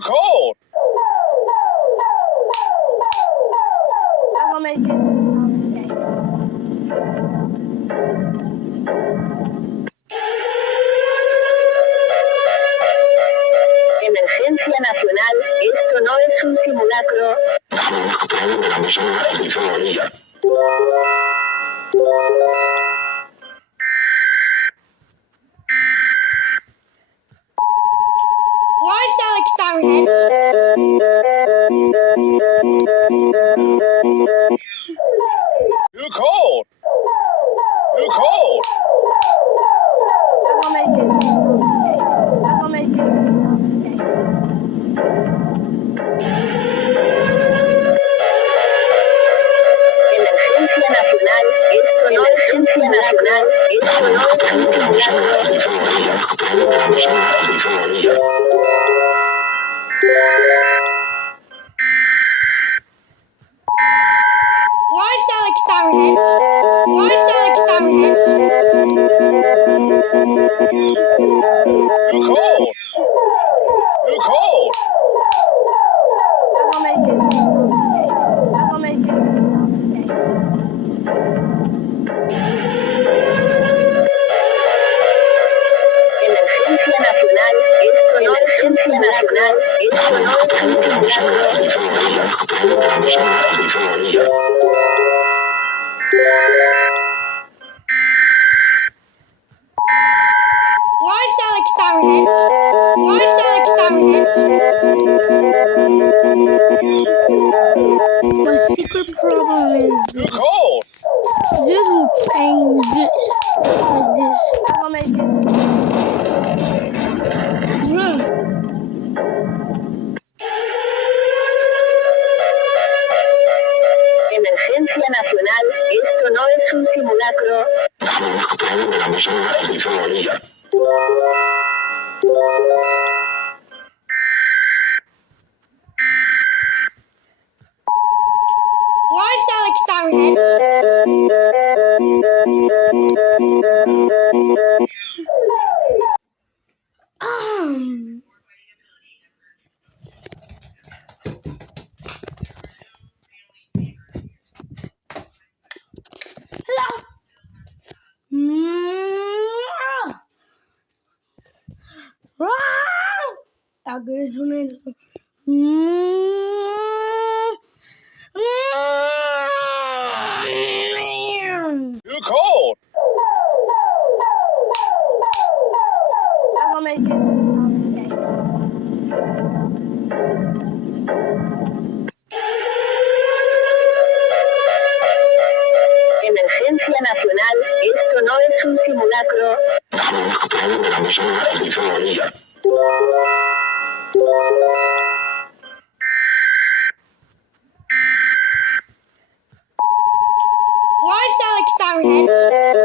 Too cold. I will make this a sound effect. Emergencia nacional. Esto no es un simulacro. Why I sound like Siren Head? Too cold. Too cold. I will make this a sound effect. I will make this a sound effect. Emergencia nacional. Esto no es un nacional. Esto no es un simulacro. Why I sound like Siren Head? Why I sound like Siren Head? Too cold. Too cold. I will make this a sound effect. I will make this a sound effect. Emergencia nacional. Esto no es emergencia nacional. Esto no es un simulacro. Why I sound like Siren Head? Why I sound like Siren Head? My secret problem is Too this. cold. This will bang this like this. I will make this. Run. Emergencia nacional. Esto no es un simulacro. Why I sound like Siren Head? Hello. How good is tornadoes? Too cold. I will make this a sound effect. Emergencia nacional. Esto no es un simulacro. Why I sound like Siren Head?